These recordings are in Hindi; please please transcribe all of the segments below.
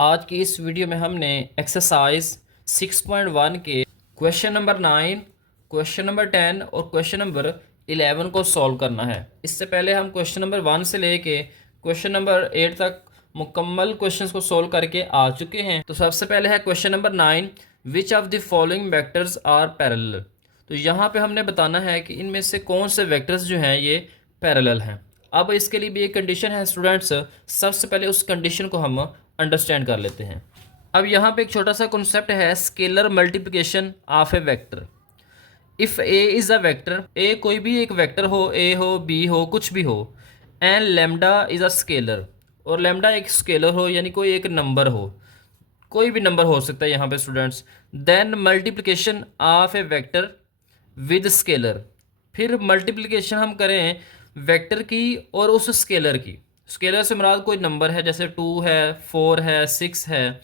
आज की इस वीडियो में हमने एक्सरसाइज 6.1 के क्वेश्चन नंबर 9, क्वेश्चन नंबर 10 और क्वेश्चन नंबर 11 को सॉल्व करना है। इससे पहले हम क्वेश्चन नंबर 1 से लेके क्वेश्चन नंबर 8 तक मुकम्मल क्वेश्चंस को सॉल्व करके आ चुके हैं। तो सबसे पहले है question number 9, which of the following vectors are parallel. तो यहाँ पे हमने बताना है कि इनमें से कौन से वेक्टर्स जो हैं ये पैरेलल हैं। अब इसके लिए भी एक कंडीशन है स्टूडेंट्स, सबसे पहले उस कंडीशन को हम अंडरस्टैंड कर लेते हैं। अब यहाँ पे एक छोटा सा कॉन्सेप्ट है, scalar multiplication of a vector. If A is a vector, A कोई भी एक वेक्टर हो, ए हो, बी हो, कुछ भी हो, and lambda is a scalar, और लेमडा एक स्केलर हो यानी कोई एक नंबर हो, कोई भी नंबर हो सकता है यहाँ पे students. Then multiplication of a vector with scalar, फिर मल्टीप्लिकेशन हम करें वेक्टर की और उस स्केलर की। स्केलर से मुराद कोई नंबर है, जैसे 2 है, 4 है, 6 है।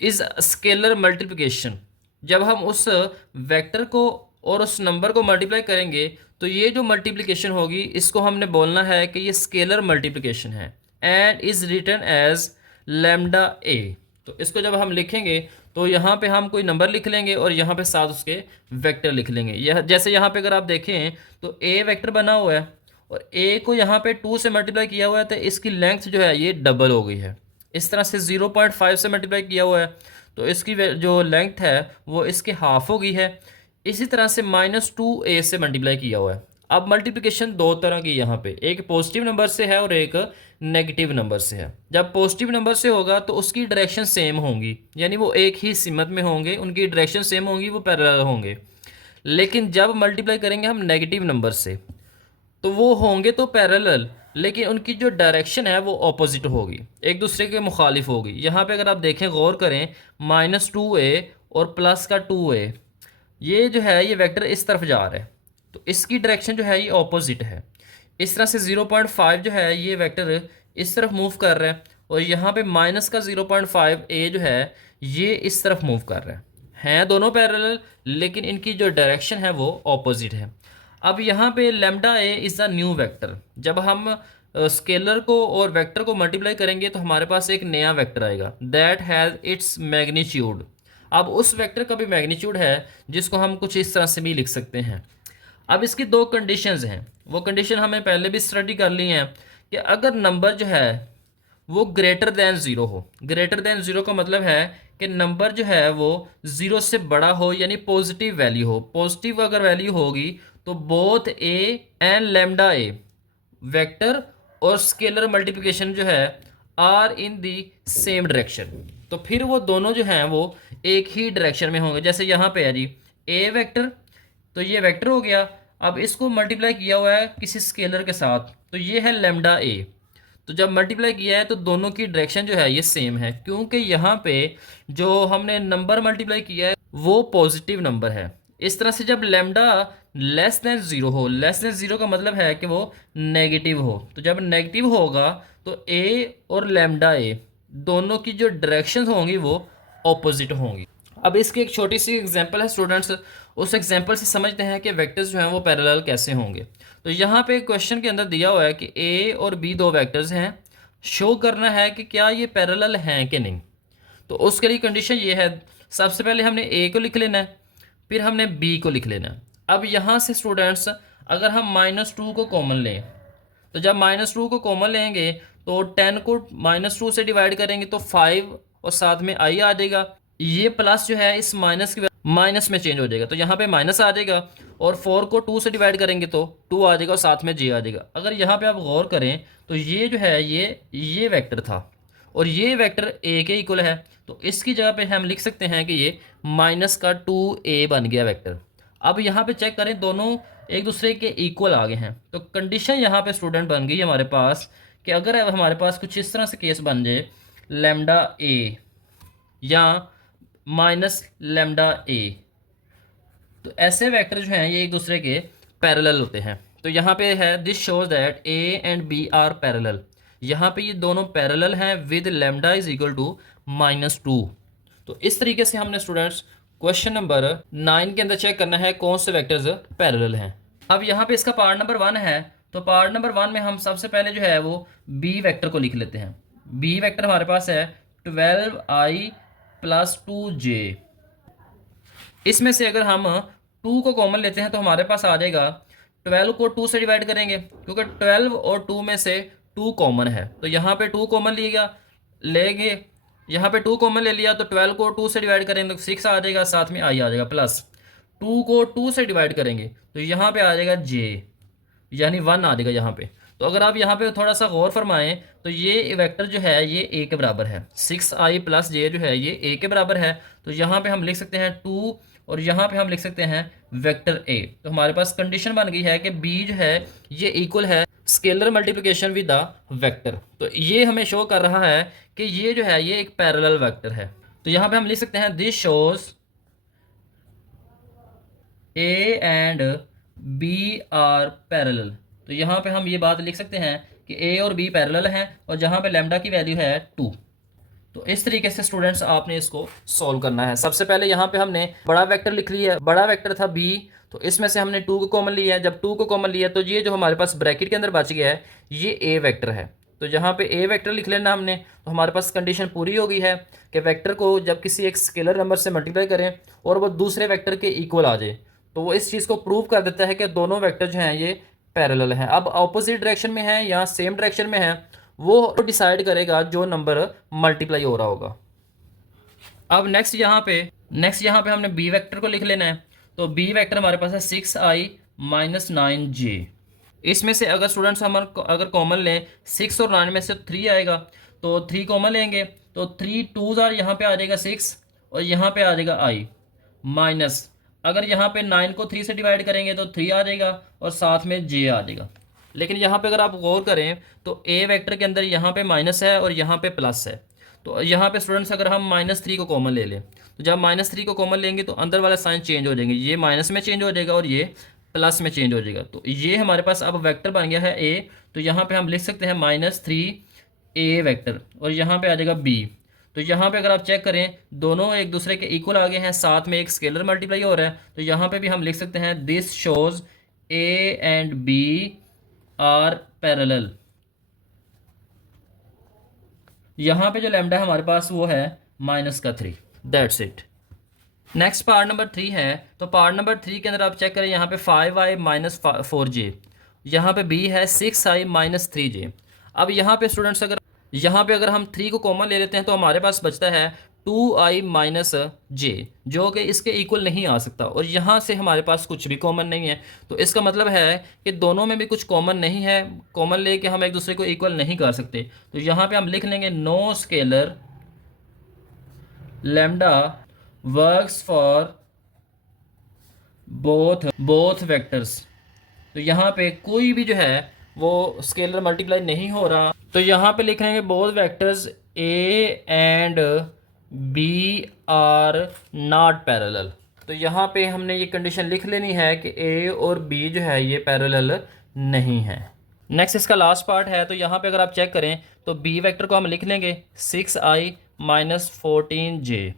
इज स्केलर मल्टीप्लिकेशन, जब हम उस वेक्टर को और उस नंबर को मल्टीप्लाई करेंगे तो ये जो मल्टीप्लिकेशन होगी इसको हमने बोलना है कि ये स्केलर मल्टीप्लिकेशन है। And is written as lambda A. तो इसको जब हम लिखेंगे तो यहाँ पे हम कोई नंबर लिख लेंगे और यहाँ पे साथ उसके वेक्टर लिख लेंगे। यह जैसे यहाँ पे अगर आप देखें तो ए वेक्टर बना हुआ है और ए को यहाँ पे 2 से मल्टीप्लाई किया हुआ है, तो इसकी लेंथ जो है ये डबल हो गई है। इस तरह से 0.5 से मल्टीप्लाई किया हुआ है तो इसकी जो लेंथ है वो इसके हाफ हो गई है। इसी तरह से -2a से मल्टीप्लाई किया हुआ है। अब मल्टीप्लिकेशन दो तरह की यहाँ पे, एक पॉजिटिव नंबर से है और एक नेगेटिव नंबर से है। जब पॉजिटिव नंबर से होगा तो उसकी डायरेक्शन सेम होंगी, यानी वो एक ही सिमत में होंगे, उनकी डायरेक्शन सेम होंगी, वो पैरेलल होंगे। लेकिन जब मल्टीप्लाई करेंगे हम नेगेटिव नंबर से तो वो होंगे तो पैरेलल, लेकिन उनकी जो डायरेक्शन है वो ऑपोजिट होगी, एक दूसरे के मुखालिफ होगी। यहाँ पे अगर आप देखें, गौर करें, -2a और प्लस का 2a, ये जो है ये वेक्टर इस तरफ जा रहा है तो इसकी डायरेक्शन जो है ये ऑपोजिट है। इस तरह से 0.5 जो है ये वेक्टर इस तरफ मूव कर रहा है और यहाँ पे माइनस का 0.5a जो है ये इस तरफ मूव कर रहा है। हैं दोनों पैरेलल, लेकिन इनकी जो डायरेक्शन है वो ऑपोजिट है। अब यहाँ पे lambda A is a new vector. जब हम स्केलर को और वेक्टर को मल्टीप्लाई करेंगे तो हमारे पास एक नया वेक्टर आएगा, दैट हैज़ इट्स मैग्नीट्यूड। अब उस वेक्टर का भी मैग्नीट्यूड है जिसको हम कुछ इस तरह से भी लिख सकते हैं। अब इसकी दो कंडीशंस हैं, वो कंडीशन हमें पहले भी स्टडी कर ली हैं कि अगर नंबर जो है वो ग्रेटर दैन ज़ीरो हो। ग्रेटर दैन ज़ीरो का मतलब है कि नंबर जो है वो ज़ीरो से बड़ा हो, यानी पॉजिटिव वैल्यू हो। पॉजिटिव अगर वैल्यू होगी तो both a and lambda a, vector और स्केलर मल्टीप्लिकेशन जो है, are in the same direction. तो फिर वो दोनों जो हैं वो एक ही डायरेक्शन में होंगे। जैसे यहाँ पे है जी ए वेक्टर, तो ये वेक्टर हो गया। अब इसको मल्टीप्लाई किया हुआ है किसी स्केलर के साथ, तो ये है लेमडा ए। तो जब मल्टीप्लाई किया है तो दोनों की डायरेक्शन जो है ये सेम है, क्योंकि यहाँ पे जो हमने नंबर मल्टीप्लाई किया है वो पॉजिटिव नंबर है। इस तरह से जब लेमडा लेस देन ज़ीरो हो, लेस देन ज़ीरो का मतलब है कि वो नेगेटिव हो, तो जब नेगेटिव होगा तो ए और लेमडा ए दोनों की जो डायरेक्शन होंगी वो ऑपोजिट होंगी। अब इसकी एक छोटी सी एग्जांपल है स्टूडेंट्स, उस एग्जांपल से समझते हैं कि वेक्टर्स जो हैं वो पैरेलल कैसे होंगे। तो यहाँ पे क्वेश्चन के अंदर दिया हुआ है कि ए और बी दो वेक्टर्स हैं, शो करना है कि क्या ये पैरेलल हैं कि नहीं। तो उसके लिए कंडीशन ये है, सबसे पहले हमने ए को लिख लेना है, फिर हमने बी को लिख लेना है। अब यहाँ से स्टूडेंट्स अगर हम -2 को कॉमन लें, तो जब -2 को कॉमन लेंगे तो 10 को -2 से डिवाइड करेंगे तो 5 और साथ में आई आ जाएगा। ये प्लस जो है इस माइनस की माइनस में चेंज हो जाएगा, तो यहाँ पे माइनस आ जाएगा। और 4 को 2 से डिवाइड करेंगे तो 2 आ जाएगा और साथ में जे आ जाएगा। अगर यहाँ पे आप गौर करें तो ये जो है ये वेक्टर था और ये वेक्टर ए के इक्वल है, तो इसकी जगह पे हम लिख सकते हैं कि ये -2a बन गया वेक्टर। अब यहाँ पे चेक करें, दोनों एक दूसरे के इक्वल आ गए हैं। तो कंडीशन यहाँ पे स्टूडेंट बन गई हमारे पास कि अगर अब हमारे पास कुछ इस तरह से केस बन जाए, लेमडा ए या माइनस लेमडा ए, तो ऐसे वेक्टर जो हैं ये एक दूसरे के पैरेलल होते हैं। तो यहाँ पे है, this shows that a and b are parallel. यहाँ पे ये दोनों पैरेलल हैं with lambda is equal to -2। तो इस तरीके से हमने स्टूडेंट्स क्वेश्चन नंबर 9 के अंदर चेक करना है कौन से वेक्टर्स पैरेलल हैं। अब यहाँ पे इसका पार्ट नंबर 1 है, तो पार्ट नंबर 1 में हम सबसे पहले जो है वो बी वेक्टर को लिख लेते हैं। बी वेक्टर हमारे पास है 12i प्लस 2j। इसमें से अगर हम 2 को कॉमन लेते हैं तो हमारे पास आ जाएगा, 12 को 2 से डिवाइड करेंगे क्योंकि 12 और 2 में से 2 कॉमन है, तो यहाँ पे 2 कॉमन लिएगा लेंगे, यहाँ पे 2 कॉमन ले लिया तो 12 को 2 से डिवाइड करेंगे तो 6 आ जाएगा, साथ में आई आ जाएगा, प्लस 2 को 2 से डिवाइड करेंगे तो यहाँ पे आ जाएगा j, यानी 1 आ जाएगा यहाँ पे। तो अगर आप यहाँ पे थोड़ा सा गौर फरमाएं तो ये वेक्टर जो है ये a के बराबर है, 6i प्लस j जो है ये a के बराबर है। तो यहाँ पे हम लिख सकते हैं 2 और यहाँ पे हम लिख सकते हैं वेक्टर a। तो हमारे पास कंडीशन बन गई है कि b जो है ये इक्वल है scalar multiplication with the vector. तो ये हमें शो कर रहा है कि ये जो है ये एक पैरेलल वेक्टर है। तो यहाँ पे हम लिख सकते हैं this shows a and b are parallel. तो यहाँ पे हम ये बात लिख सकते हैं कि a और b पैरेलल हैं और जहाँ पे लैम्डा की वैल्यू है 2। तो इस तरीके से स्टूडेंट्स आपने इसको सॉल्व करना है। सबसे पहले यहाँ पे हमने बड़ा वेक्टर लिख लिया है, बड़ा वेक्टर था b, तो इसमें से हमने 2 को कॉमन लिया है। जब 2 को कॉमन लिया तो ये जो हमारे पास ब्रैकेट के अंदर बच गया है ये a वेक्टर है। तो यहाँ पे a वेक्टर लिख लेना हमने, तो हमारे पास कंडीशन पूरी हो गई है कि वेक्टर को जब किसी एक स्केलर नंबर से मल्टीप्लाई करें और वो दूसरे वेक्टर के इक्वल आ जाए तो वो इस चीज़ को प्रूव कर देता है कि दोनों वेक्टर जो हैं ये पैरेलल हैं। अब ऑपोजिट डायरेक्शन में है या सेम डायरेक्शन में है वो डिसाइड करेगा जो नंबर मल्टीप्लाई हो रहा होगा। अब नेक्स्ट यहाँ पे हमने बी वेक्टर को लिख लेना है। तो बी वेक्टर हमारे पास है 6i माइनस 9j। इसमें से अगर स्टूडेंट्स हम अगर कॉमन लें 6 और 9 में से 3 आएगा तो 3 कॉमन लेंगे तो 3 2 यहाँ पे आ जाएगा 6 और यहाँ पे आ जाएगा i माइनस, अगर यहाँ पे 9 को 3 से डिवाइड करेंगे तो 3 आ जाएगा और साथ में j आ जाएगा। लेकिन यहाँ पे अगर आप गौर करें तो a वेक्टर के अंदर यहाँ पे माइनस है और यहाँ पे प्लस है। तो यहाँ पे स्टूडेंट्स अगर हम -3 को कॉमन ले लें तो जब -3 को कॉमन लेंगे तो अंदर वाला साइन चेंज हो जाएंगे, ये माइनस में चेंज हो जाएगा और ये प्लस में चेंज हो जाएगा। तो ये हमारे पास अब वेक्टर बन गया है a। तो यहाँ पे हम लिख सकते हैं -3a वेक्टर और यहाँ पे आ जाएगा b। तो यहाँ पे अगर आप चेक करें दोनों एक दूसरे के इक्वल आ गए हैं, साथ में एक स्केलर मल्टीप्लाई हो रहा है। तो यहाँ पे भी हम लिख सकते हैं this shows a and b are parallel. यहाँ पे जो लैम्डा है हमारे पास वो है -3। That's it. Next part number 3 है। तो पार्ट नंबर 3 के अंदर आप चेक करें यहाँ पे 5i माइनस 4j, यहाँ पे b है 6i माइनस 3j। अब यहाँ पे स्टूडेंट्स अगर हम 3 को कॉमन ले लेते हैं तो हमारे पास बचता है 2i माइनस j, जो कि इसके इक्वल नहीं आ सकता और यहाँ से हमारे पास कुछ भी कॉमन नहीं है। तो इसका मतलब है कि दोनों में भी कुछ कॉमन नहीं है, कॉमन लेके हम एक दूसरे को इक्वल नहीं कर सकते। तो यहाँ पे हम लिख लेंगे no scalar lambda works for both vectors. तो यहाँ पे कोई भी जो है वो स्केलर मल्टीप्लाई नहीं हो रहा। तो यहाँ पे लिख लेंगे both vectors a and b are not parallel. तो यहाँ पे हमने ये कंडीशन लिख लेनी है कि a और b जो है ये पैरेलल नहीं है। नेक्स्ट इसका लास्ट पार्ट है। तो यहाँ पे अगर आप चेक करें तो b वेक्टर को हम लिख लेंगे 6i माइनस 14j।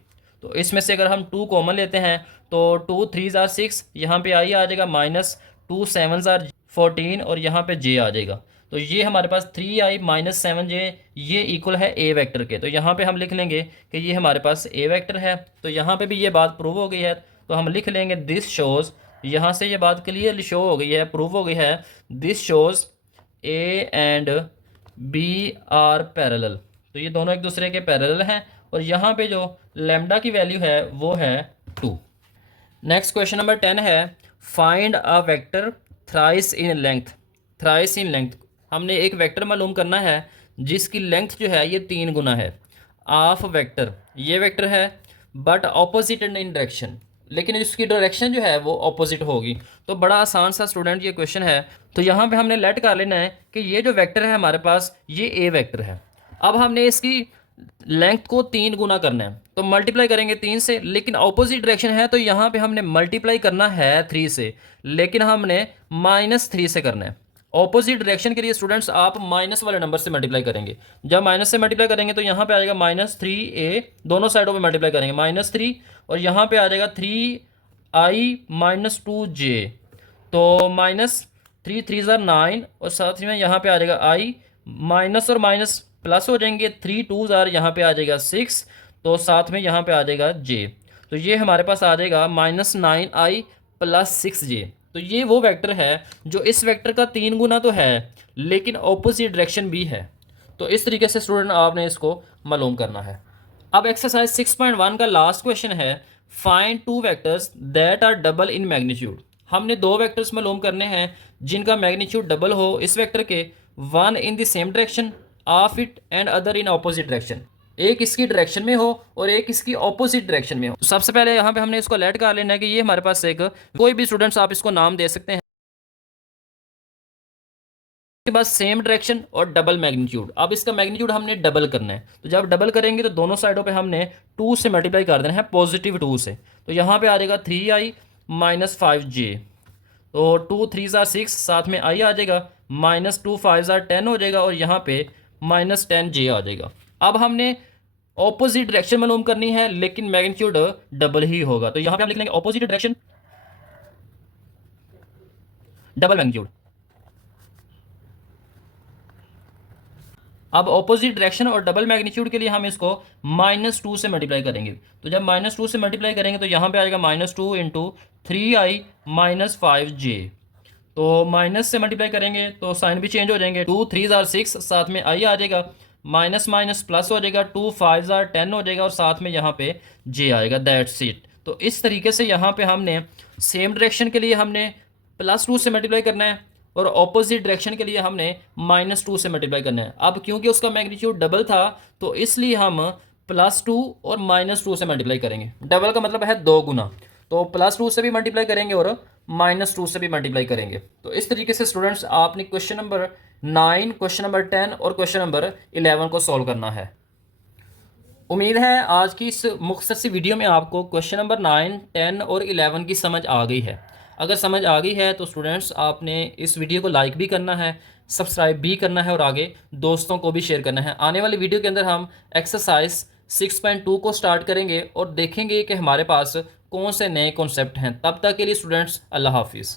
तो इसमें से अगर हम 2 कॉमन लेते हैं तो 2 3 आर 6, यहाँ पे i आ जाएगा माइनस 2 7 आर 14 और यहाँ पे j आ जाएगा। तो ये हमारे पास 3i माइनस 7j ये इक्वल है a वेक्टर के। तो यहाँ पे हम लिख लेंगे कि ये हमारे पास a वेक्टर है। तो यहाँ पे भी ये बात प्रूव हो गई है। तो हम लिख लेंगे दिस शोज़, यहाँ से ये बात क्लियरली शो हो गई है, प्रूव हो गई है, this shows a and b are parallel. तो ये दोनों एक दूसरे के पैरेलल हैं और यहाँ पे जो लैम्डा की वैल्यू है वो है 2। नेक्स्ट क्वेश्चन नंबर 10 है find a vector thrice in length. Thrice in length, हमने एक वेक्टर मालूम करना है जिसकी लेंथ जो है ये 3 गुना है ऑफ वेक्टर। ये वेक्टर है बट ऑपोजिट इन डायरेक्शन, लेकिन इसकी डायरेक्शन जो है वो ऑपोजिट होगी। तो बड़ा आसान सा स्टूडेंट ये क्वेश्चन है। तो यहाँ पे हमने लेट कर लेना है कि ये जो वेक्टर है हमारे पास ये ए वेक्टर है। अब हमने इसकी लेंथ को 3 गुना करना है तो मल्टीप्लाई करेंगे 3 से, लेकिन ऑपोजिट डायरेक्शन है तो यहाँ पे हमने मल्टीप्लाई करना है 3 से, लेकिन हमने -3 से करना है। ऑपोजिट डायरेक्शन के लिए स्टूडेंट्स आप माइनस वाले नंबर से मल्टीप्लाई करेंगे। जब माइनस से मल्टीप्लाई करेंगे तो यहाँ पे आ जाएगा -3a, दोनों साइडों पे मल्टीप्लाई करेंगे -3 और यहाँ पे आ जाएगा 3i माइनस 2j। तो -3 3 9 और साथ में यहाँ पे आ जाएगा i, माइनस और माइनस प्लस हो जाएंगे, 3 2 ज़ार यहाँ पे आ जाएगा 6, तो साथ में यहाँ पे आ जाएगा जे, तो ये हमारे पास आ जाएगा -9i + 6j। तो ये वो वेक्टर है जो इस वेक्टर का 3 गुना तो है लेकिन ऑपोजिट डायरेक्शन भी है। तो इस तरीके से स्टूडेंट आपने इसको मालूम करना है। अब एक्सरसाइज 6.1 का लास्ट क्वेश्चन है, find two vectors that are double in magnitude. हमने दो वेक्टर्स मालूम करने हैं जिनका मैग्नीट्यूड डबल हो इस वेक्टर के, one in the same direction of it and other in opposite direction, एक इसकी डायरेक्शन में हो और एक इसकी ऑपोजिट डायरेक्शन में हो। तो सबसे पहले यहाँ पे हमने इसको लेट कर लेना है कि ये हमारे पास एक, कोई भी स्टूडेंट्स आप इसको नाम दे सकते हैं के पास सेम डायरेक्शन और डबल मैग्नीट्यूड। अब इसका मैग्नीट्यूड हमने डबल करना है, तो जब डबल करेंगे तो दोनों साइडों पे हमने 2 से मल्टीप्लाई कर देना है, पॉजिटिव 2 से। तो यहाँ पे आ जाएगा 3i - 5j, तो 2 3 ज़ार 6, साथ में i आ जाएगा, -2 5 ज़ार 10 हो जाएगा और यहाँ पे -10j आ जाएगा। अब हमने ऑपोजिट डायरेक्शन मालूम करनी है लेकिन मैग्नीट्यूड डबल ही होगा, तो यहाँ पे हम लिख लेंगे ऑपोजिट डायरेक्शन डबल मैग्नीट्यूड। अब ऑपोजिट डायरेक्शन और डबल मैग्नीट्यूड के लिए हम इसको -2 से मल्टीप्लाई करेंगे, तो जब -2 से मल्टीप्लाई करेंगे तो यहाँ पे आएगा -2 × 3i - 5j, तो माइनस से मल्टीप्लाई करेंगे तो साइन भी चेंज हो जाएंगे, 2 3 ज़ार 6, साथ में i आ जाएगा, माइनस माइनस प्लस हो जाएगा, 2 5 ज़ार 10 हो जाएगा और साथ में यहाँ पे j आएगा, दैट्स इट। तो इस तरीके से यहाँ पे हमने सेम डायरेक्शन के लिए हमने +2 से मल्टीप्लाई करना है और ऑपोजिट डायरेक्शन के लिए हमने -2 से मल्टीप्लाई करना है। अब क्योंकि उसका मैग्नीट्यूड डबल था तो इसलिए हम +2 और -2 से मल्टीप्लाई करेंगे। डबल का मतलब है 2 गुना, तो +2 से भी मल्टीप्लाई करेंगे और -2 से भी मल्टीप्लाई करेंगे। तो इस तरीके से स्टूडेंट्स आपने क्वेश्चन नंबर 9, क्वेश्चन नंबर 10 और क्वेश्चन नंबर 11 को सॉल्व करना है। उम्मीद है आज की इस मुख्तसर सी वीडियो में आपको क्वेश्चन नंबर 9, 10 और 11 की समझ आ गई है। अगर समझ आ गई है तो स्टूडेंट्स आपने इस वीडियो को लाइक भी करना है, सब्सक्राइब भी करना है और आगे दोस्तों को भी शेयर करना है। आने वाली वीडियो के अंदर हम एक्सरसाइज 6.2 को स्टार्ट करेंगे और देखेंगे कि हमारे पास कौन से नए कॉन्सेप्ट हैं। तब तक के लिए स्टूडेंट्स अल्लाह हाफिज़।